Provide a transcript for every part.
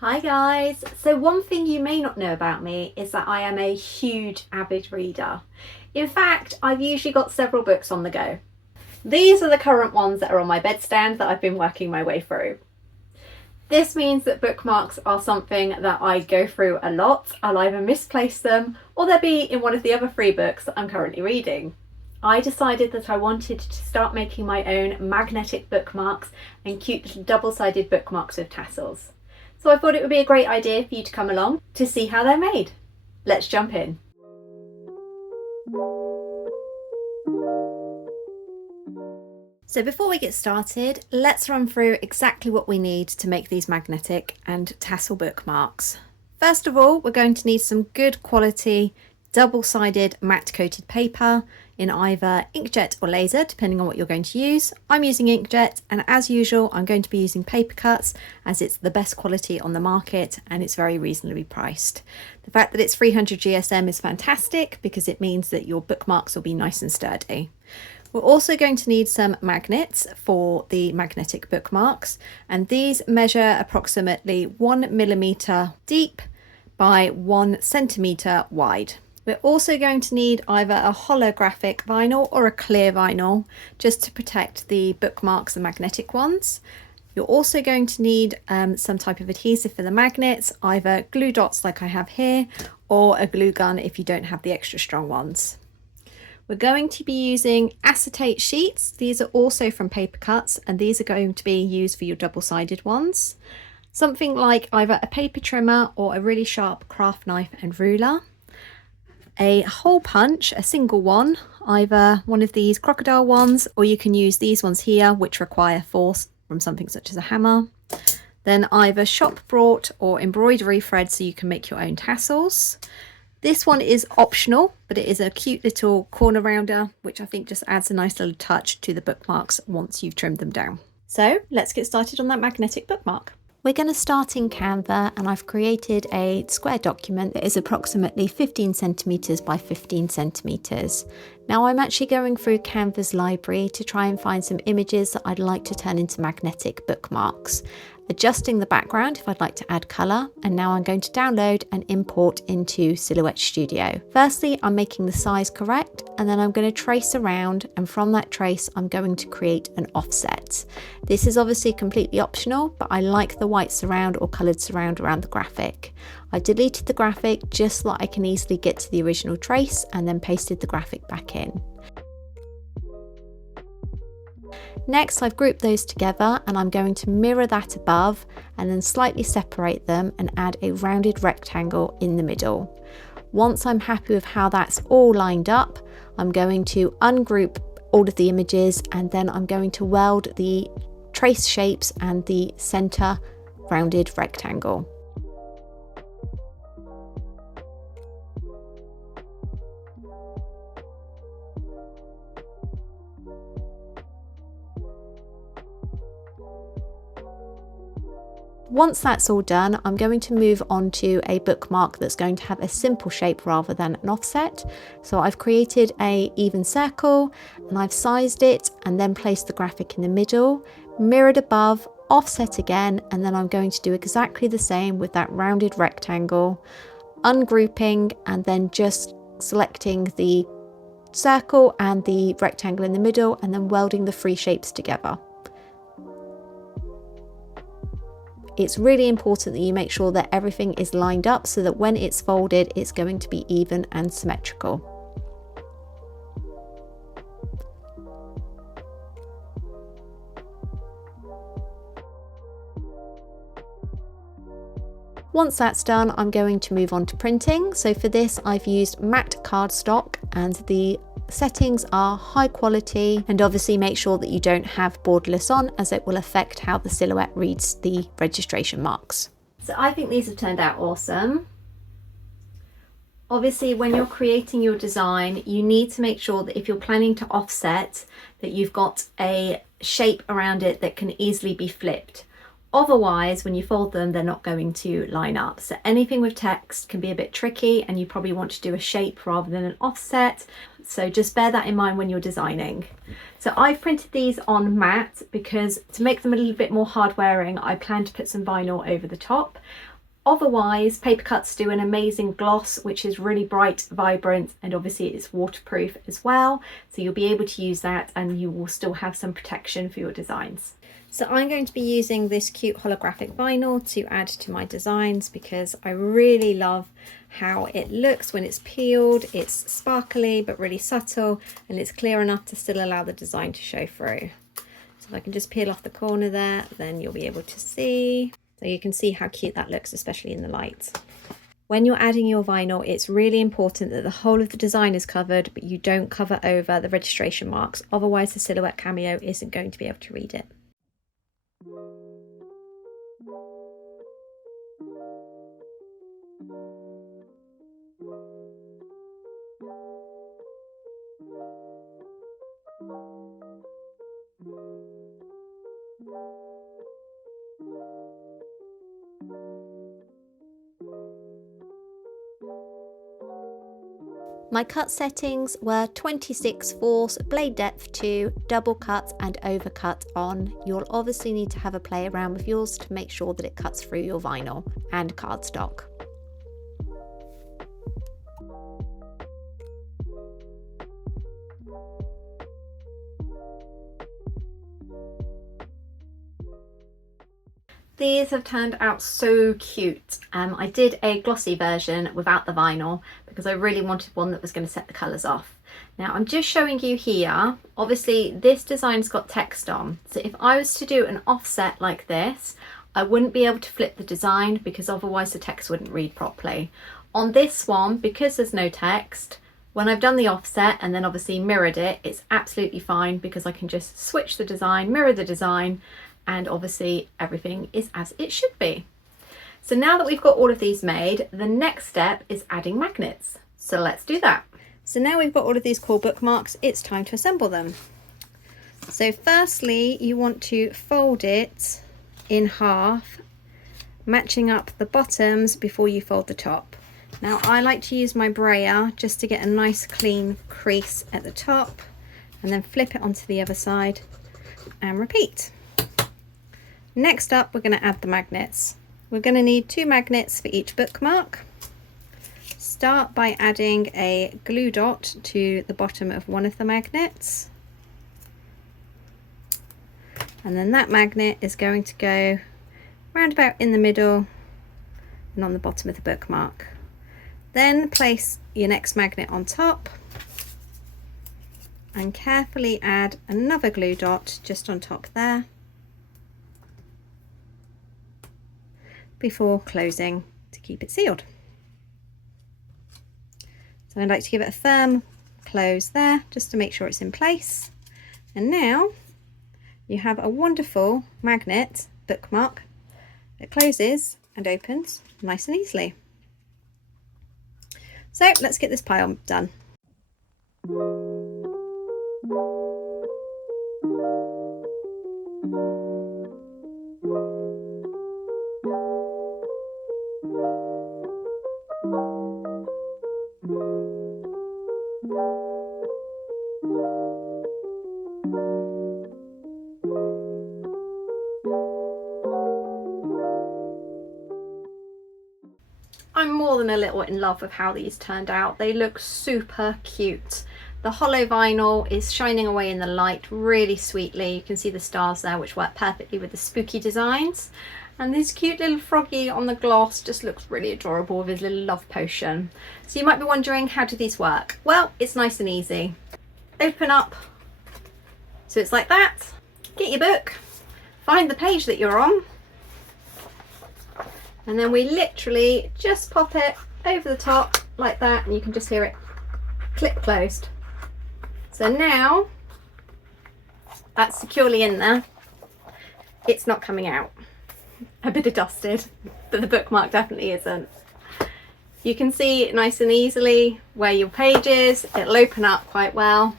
Hi guys! So one thing you may not know about me is that I am a huge avid reader. In fact, I've usually got several books on the go. These are the current ones that are on my bedstand that I've been working my way through. This means that bookmarks are something that I go through a lot. I'll either misplace them or they'll be in one of the other 3 books that I'm currently reading. I decided that I wanted to start making my own magnetic bookmarks and cute little double-sided bookmarks with tassels. So I thought it would be a great idea for you to come along to see how they're made. Let's jump in. So before we get started, let's run through exactly what we need to make these magnetic and tassel bookmarks. First of all, we're going to need some good quality double-sided matte coated paper in either inkjet or laser, depending on what you're going to use. I'm using inkjet, and as usual I'm going to be using paper Cutz as it's the best quality on the market and it's very reasonably priced. The fact that it's 300 GSM is fantastic because it means that your bookmarks will be nice and sturdy. We're also going to need some magnets for the magnetic bookmarks, and these measure approximately 1 millimeter deep by 1 centimeter wide. We're also going to need either a holographic vinyl or a clear vinyl just to protect the bookmarks, the magnetic ones. You're also going to need some type of adhesive for the magnets, either glue dots like I have here or a glue gun if you don't have the extra strong ones. We're going to be using acetate sheets. These are also from Paper Cutz, and these are going to be used for your double-sided ones. Something like either a paper trimmer or a really sharp craft knife and ruler. A hole punch, a single one, either one of these crocodile ones, or you can use these ones here which require force from something such as a hammer. Then either shop bought or embroidery thread so you can make your own tassels. This one is optional, but it is a cute little corner rounder which I think just adds a nice little touch to the bookmarks once you've trimmed them down. So let's get started on that magnetic bookmark. We're going to start in Canva, and I've created a square document that is approximately 15 centimeters by 15 centimeters. Now I'm actually going through Canva's library to try and find some images that I'd like to turn into magnetic bookmarks. Adjusting the background if I'd like to add colour, and now I'm going to download and import into Silhouette Studio. Firstly, I'm making the size correct, and then I'm going to trace around, and from that trace I'm going to create an offset. This is obviously completely optional, but I like the white surround or coloured surround around the graphic. I deleted the graphic just so that I can easily get to the original trace, and then pasted the graphic back in. Next, I've grouped those together, and I'm going to mirror that above and then slightly separate them and add a rounded rectangle in the middle. Once I'm happy with how that's all lined up, I'm going to ungroup all of the images, and then I'm going to weld the trace shapes and the center rounded rectangle. Once that's all done, I'm going to move on to a bookmark that's going to have a simple shape rather than an offset. So I've created an even circle, and I've sized it and then placed the graphic in the middle, mirrored above, offset again, and then I'm going to do exactly the same with that rounded rectangle, ungrouping and then just selecting the circle and the rectangle in the middle and then welding the 3 shapes together. It's really important that you make sure that everything is lined up so that when it's folded, it's going to be even and symmetrical. Once that's done, I'm going to move on to printing. So for this, I've used matte cardstock, and the settings are high quality, and obviously make sure that you don't have borderless on, as it will affect how the silhouette reads the registration marks. So I think these have turned out awesome. Obviously, when you're creating your design, you need to make sure that if you're planning to offset, that you've got a shape around it that can easily be flipped. Otherwise, when you fold them, they're not going to line up. So anything with text can be a bit tricky, and you probably want to do a shape rather than an offset. So just bear that in mind when you're designing. So I've printed these on matte because to make them a little bit more hard wearing, I plan to put some vinyl over the top. Otherwise, paper cuts do an amazing gloss, which is really bright, vibrant, and obviously it's waterproof as well. So you'll be able to use that and you will still have some protection for your designs. So I'm going to be using this cute holographic vinyl to add to my designs because I really love how it looks when it's peeled. It's sparkly but really subtle, and it's clear enough to still allow the design to show through. So if I can just peel off the corner there, then you'll be able to see. So you can see how cute that looks, especially in the light. When you're adding your vinyl, it's really important that the whole of the design is covered, but you don't cover over the registration marks. Otherwise, the silhouette cameo isn't going to be able to read it. My cut settings were 26 force, blade depth 2, double cut and overcut on. You'll obviously need to have a play around with yours to make sure that it cuts through your vinyl and cardstock. These have turned out so cute. I did a glossy version without the vinyl because I really wanted one that was going to set the colours off. Now I'm just showing you here, obviously this design's got text on, so if I was to do an offset like this, I wouldn't be able to flip the design because otherwise the text wouldn't read properly. On this one, because there's no text, when I've done the offset and then obviously mirrored it, it's absolutely fine because I can just switch the design, mirror the design, and obviously everything is as it should be. So now that we've got all of these made, the next step is adding magnets. So let's do that. So now we've got all of these cool bookmarks, it's time to assemble them. So firstly, you want to fold it in half, matching up the bottoms before you fold the top. Now I like to use my brayer just to get a nice clean crease at the top, and then flip it onto the other side and repeat. Next up, we're going to add the magnets. We're going to need 2 magnets for each bookmark. Start by adding a glue dot to the bottom of one of the magnets. And then that magnet is going to go round about in the middle and on the bottom of the bookmark. Then place your next magnet on top and carefully add another glue dot just on top there, before closing to keep it sealed. So I'd like to give it a firm close there just to make sure it's in place. And now you have a wonderful magnet bookmark that closes and opens nice and easily. So let's get this pile done. I'm more than a little in love with how these turned out. They look super cute. The hollow vinyl is shining away in the light really sweetly. You can see the stars there, which work perfectly with the spooky designs. And this cute little froggy on the gloss just looks really adorable with his little love potion. So you might be wondering, how do these work? Well, it's nice and easy. Open up, so it's like that. Get your book, find the page that you're on, and then we literally just pop it over the top like that, and you can just hear it click closed. So now that's securely in there. It's not coming out. A bit of dusted, but the bookmark definitely isn't. You can see nice and easily where your page is. It'll open up quite well,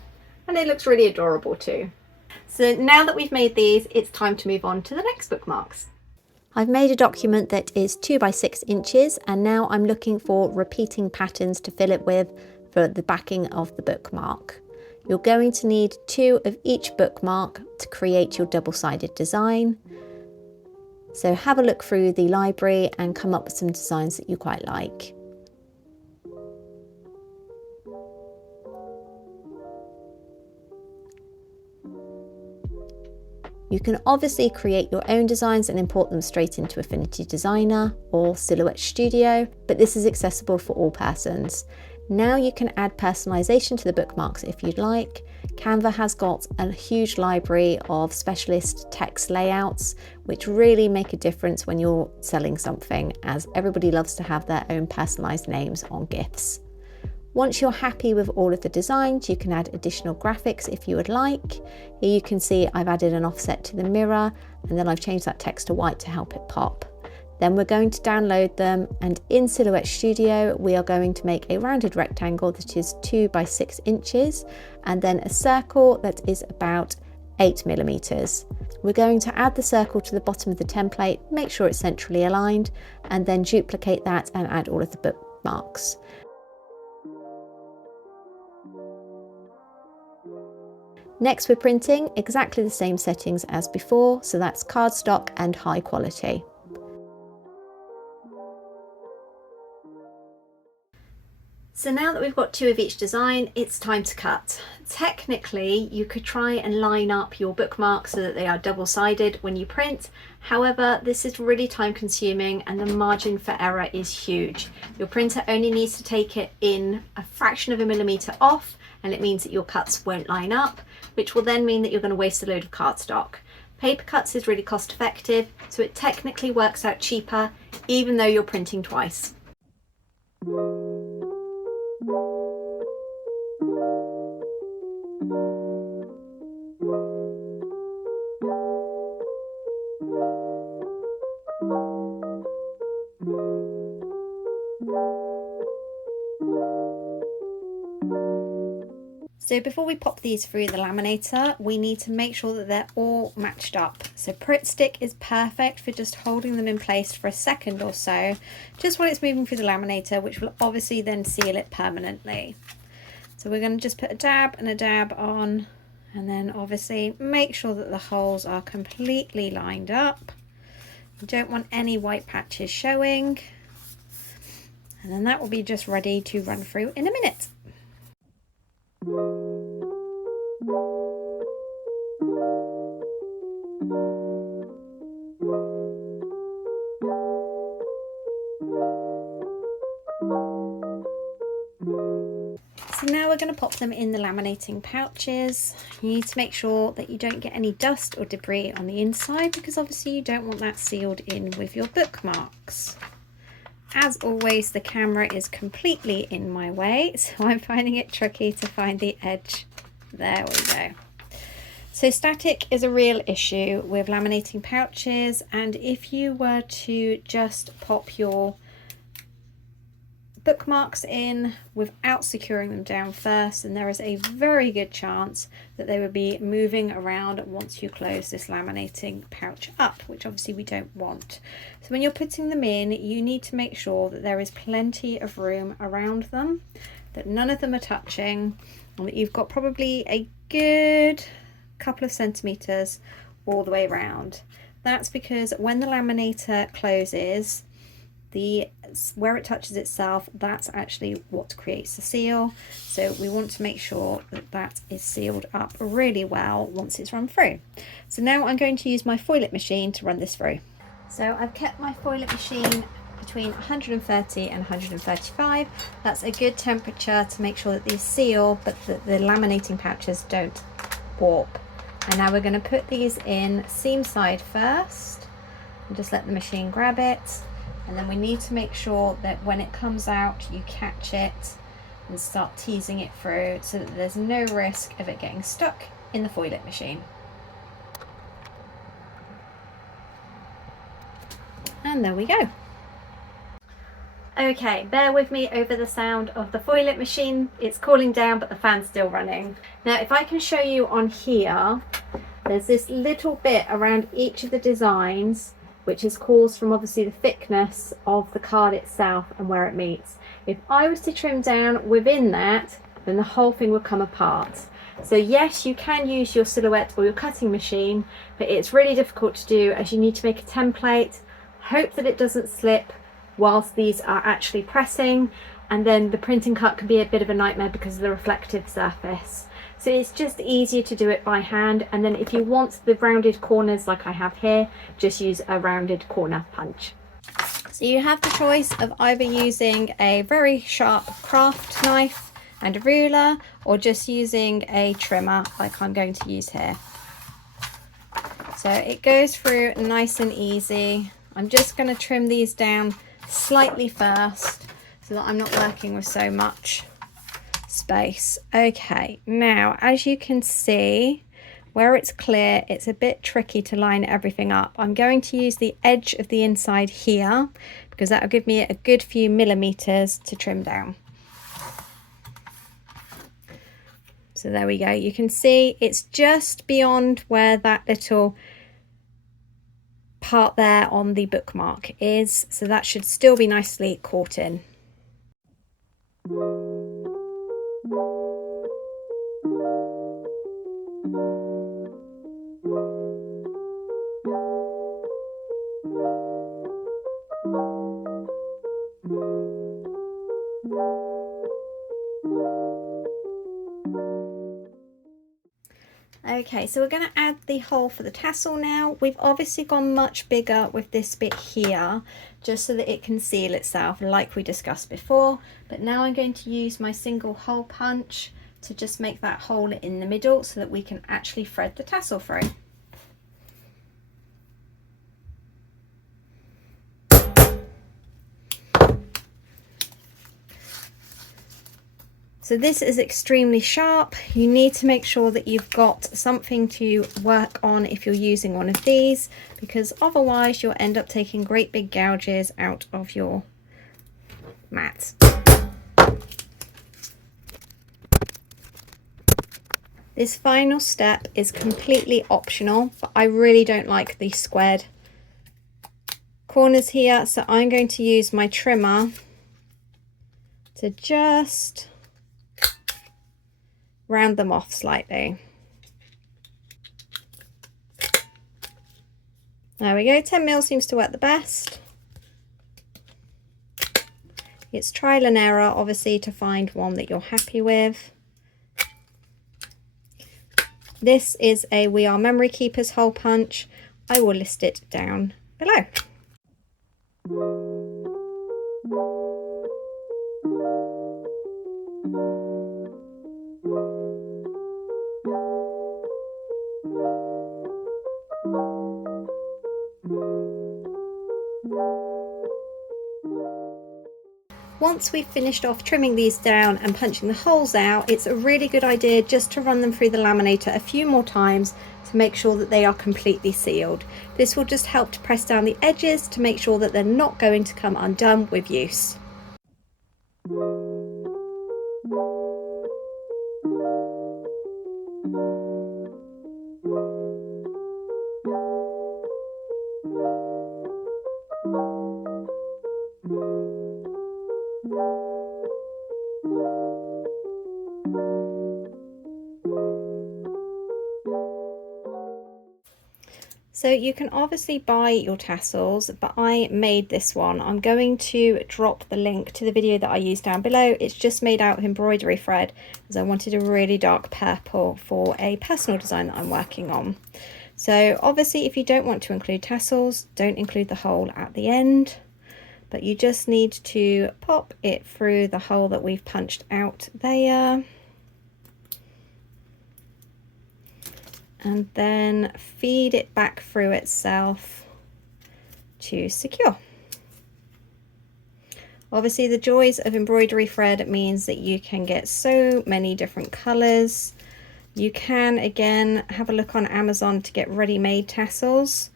and it looks really adorable too. So now that we've made these, it's time to move on to the next bookmarks. I've made a document that is 2 by 6 inches, and now I'm looking for repeating patterns to fill it with for the backing of the bookmark. You're going to need 2 of each bookmark to create your double-sided design. So have a look through the library and come up with some designs that you quite like. You can obviously create your own designs and import them straight into Affinity Designer or Silhouette Studio, but this is accessible for all persons. Now you can add personalization to the bookmarks if you'd like. Canva has got a huge library of specialist text layouts, which really make a difference when you're selling something, as everybody loves to have their own personalized names on gifts. Once you're happy with all of the designs, you can add additional graphics if you would like. Here you can see I've added an offset to the mirror, and then I've changed that text to white to help it pop. Then we're going to download them, and in Silhouette Studio we are going to make a rounded rectangle that is 2 by 6 inches, and then a circle that is about 8 millimeters. We're going to add the circle to the bottom of the template, make sure it's centrally aligned, and then duplicate that and add all of the bookmarks. Next, we're printing exactly the same settings as before, so that's cardstock and high quality. So now that we've got 2 of each design, it's time to cut. Technically, you could try and line up your bookmarks so that they are double-sided when you print. However, this is really time consuming and the margin for error is huge. Your printer only needs to take it in a fraction of a millimetre off, and it means that your cuts won't line up, which will then mean that you're going to waste a load of cardstock. Paper cuts is really cost effective, so it technically works out cheaper, even though you're printing twice. So before we pop these through the laminator, we need to make sure that they're all matched up. So Pritt Stick is perfect for just holding them in place for a second or so, just while it's moving through the laminator, which will obviously then seal it permanently. So we're going to just put a dab and a dab on, and then obviously make sure that the holes are completely lined up. You don't want any white patches showing. And then that will be just ready to run through in a minute. So now we're going to pop them in the laminating pouches. You need to make sure that you don't get any dust or debris on the inside, because obviously you don't want that sealed in with your bookmarks. As always, the camera is completely in my way, so I'm finding it tricky to find the edge. There we go. So static is a real issue with laminating pouches, and if you were to just pop your bookmarks in without securing them down first, and there is a very good chance that they would be moving around once you close this laminating pouch up, which obviously we don't want. So when you're putting them in, you need to make sure that there is plenty of room around them, that none of them are touching, and that you've got probably a good couple of centimeters all the way around. That's because when the laminator closes, where it touches itself, that's actually what creates the seal. So we want to make sure that that is sealed up really well once it's run through. So now I'm going to use my foilet machine to run this through. So I've kept my foilet machine between 130 and 135. That's a good temperature to make sure that these seal, but that the laminating pouches don't warp. And now we're going to put these in seam side first and just let the machine grab it. And then we need to make sure that when it comes out, you catch it and start teasing it through so that there's no risk of it getting stuck in the foilet machine. And there we go. Okay, bear with me over the sound of the foilet machine. It's cooling down, but the fan's still running. Now, if I can show you on here, there's this little bit around each of the designs which is caused from obviously the thickness of the card itself and where it meets. If I was to trim down within that, then the whole thing would come apart. So yes, you can use your silhouette or your cutting machine, but it's really difficult to do as you need to make a template, hope that it doesn't slip whilst these are actually pressing, and then the print and cut can be a bit of a nightmare because of the reflective surface. So it's just easier to do it by hand, and then if you want the rounded corners like I have here, just use a rounded corner punch. So you have the choice of either using a very sharp craft knife and a ruler, or just using a trimmer like I'm going to use here. So it goes through nice and easy. I'm just going to trim these down slightly first so that I'm not working with so much space. Okay, now as you can see, where it's clear, it's a bit tricky to line everything up. I'm going to use the edge of the inside here because that will give me a good few millimeters to trim down. So there we go. You can see it's just beyond where that little part there on the bookmark is, so that should still be nicely caught in. Okay, so we're going to add the hole for the tassel now. We've obviously gone much bigger with this bit here, just so that it can seal itself like we discussed before. But now I'm going to use my single hole punch to just make that hole in the middle so that we can actually thread the tassel through. So this is extremely sharp. You need to make sure that you've got something to work on if you're using one of these, because otherwise you'll end up taking great big gouges out of your mat. This final step is completely optional, but I really don't like these squared corners here, so I'm going to use my trimmer to just round them off slightly. There we go, 10 mil seems to work the best. It's trial and error, obviously, to find one that you're happy with. This is a We Are Memory Keepers hole punch. I will list it down below. Once we've finished off trimming these down and punching the holes out, it's a really good idea just to run them through the laminator a few more times to make sure that they are completely sealed. This will just help to press down the edges to make sure that they're not going to come undone with use. So you can obviously buy your tassels, but I made this one. I'm going to drop the link to the video that I used down below. It's just made out of embroidery thread, as I wanted a really dark purple for a personal design that I'm working on. So obviously if you don't want to include tassels, don't include the hole at the end, but you just need to pop it through the hole that we've punched out there. And then feed it back through itself to secure. Obviously the joys of embroidery thread means that you can get so many different colors. You can again have a look on Amazon to get ready-made tassels.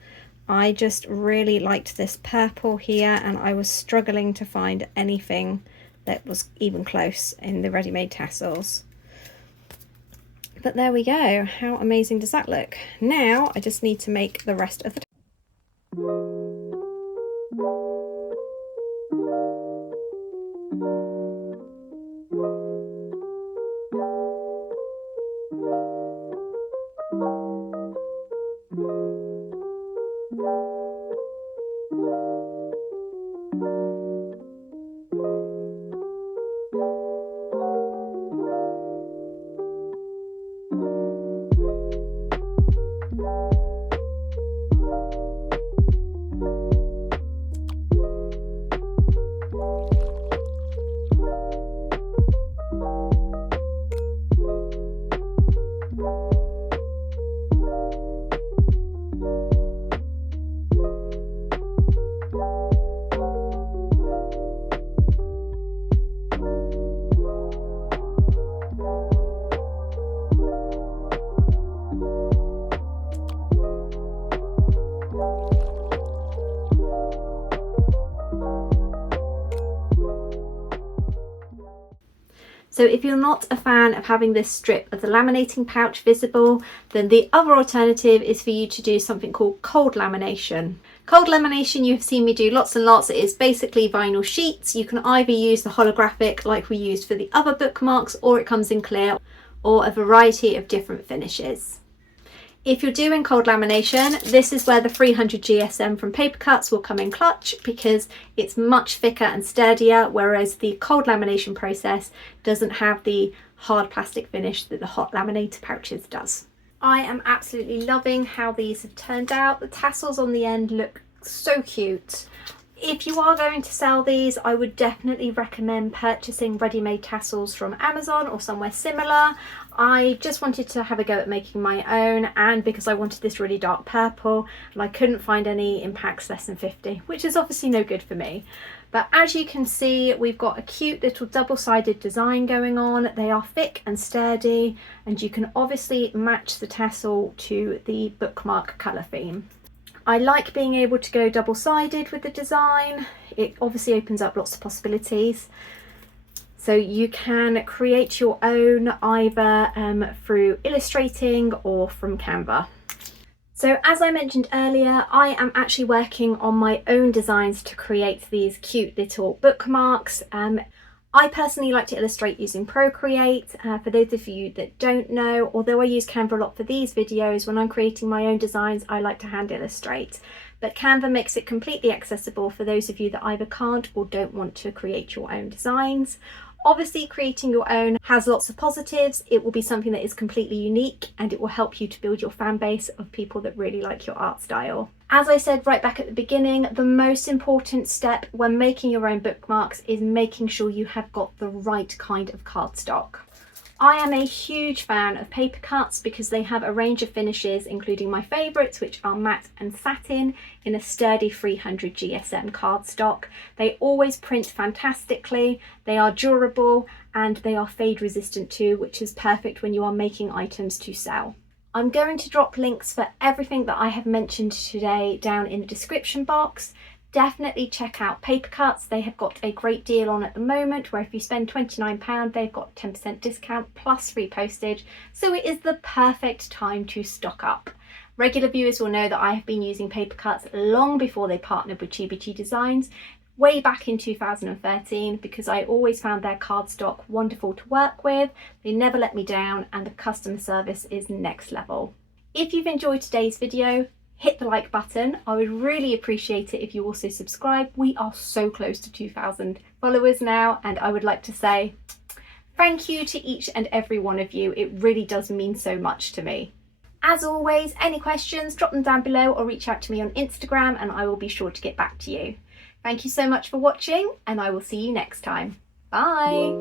I just really liked this purple here, and I was struggling to find anything that was even close in the ready-made tassels. But there we go. How amazing does that look? Now I just need to make the rest of the So if you're not a fan of having this strip of the laminating pouch visible, then the other alternative is for you to do something called cold lamination. Cold lamination, you've seen me do lots and lots. It is basically vinyl sheets. You can either use the holographic like we used for the other bookmarks, or it comes in clear, or a variety of different finishes. If you're doing cold lamination, this is where the 300 GSM from Paper Cutz will come in clutch, because it's much thicker and sturdier, whereas the cold lamination process doesn't have the hard plastic finish that the hot laminator pouches does. I am absolutely loving how these have turned out. The tassels on the end look so cute. If you are going to sell these, I would definitely recommend purchasing ready-made tassels from Amazon or somewhere similar. I just wanted to have a go at making my own, and because I wanted this really dark purple, and I couldn't find any in packs less than 50, which is obviously no good for me. But as you can see, we've got a cute little double-sided design going on. They are thick and sturdy, and you can obviously match the tassel to the bookmark colour theme. I like being able to go double-sided with the design. It obviously opens up lots of possibilities. So you can create your own either through illustrating or from Canva. So as I mentioned earlier, I am actually working on my own designs to create these cute little bookmarks. I personally like to illustrate using Procreate. For those of you that don't know, although I use Canva a lot for these videos, when I'm creating my own designs, I like to hand illustrate. But Canva makes it completely accessible for those of you that either can't or don't want to create your own designs. Obviously, creating your own has lots of positives. It will be something that is completely unique, and it will help you to build your fan base of people that really like your art style. As I said right back at the beginning, the most important step when making your own bookmarks is making sure you have got the right kind of cardstock. I am a huge fan of Paper Cutz because they have a range of finishes, including my favourites, which are matte and satin, in a sturdy 300 GSM cardstock. They always print fantastically, they are durable, and they are fade resistant too, which is perfect when you are making items to sell. I'm going to drop links for everything that I have mentioned today down in the description box. Definitely check out Paper Cutz. They have got a great deal on at the moment, where if you spend £29, they've got 10% discount plus free postage. So it is the perfect time to stock up. Regular viewers will know that I have been using Paper Cutz long before they partnered with Chibi Designs, way back in 2013, because I always found their cardstock wonderful to work with. They never let me down, and the customer service is next level. If you've enjoyed today's video, hit the like button. I would really appreciate it if you also subscribe. We are so close to 2,000 followers now, and I would like to say thank you to each and every one of you. It really does mean so much to me. As always, any questions, drop them down below or reach out to me on Instagram and I will be sure to get back to you. Thank you so much for watching, and I will see you next time. Bye!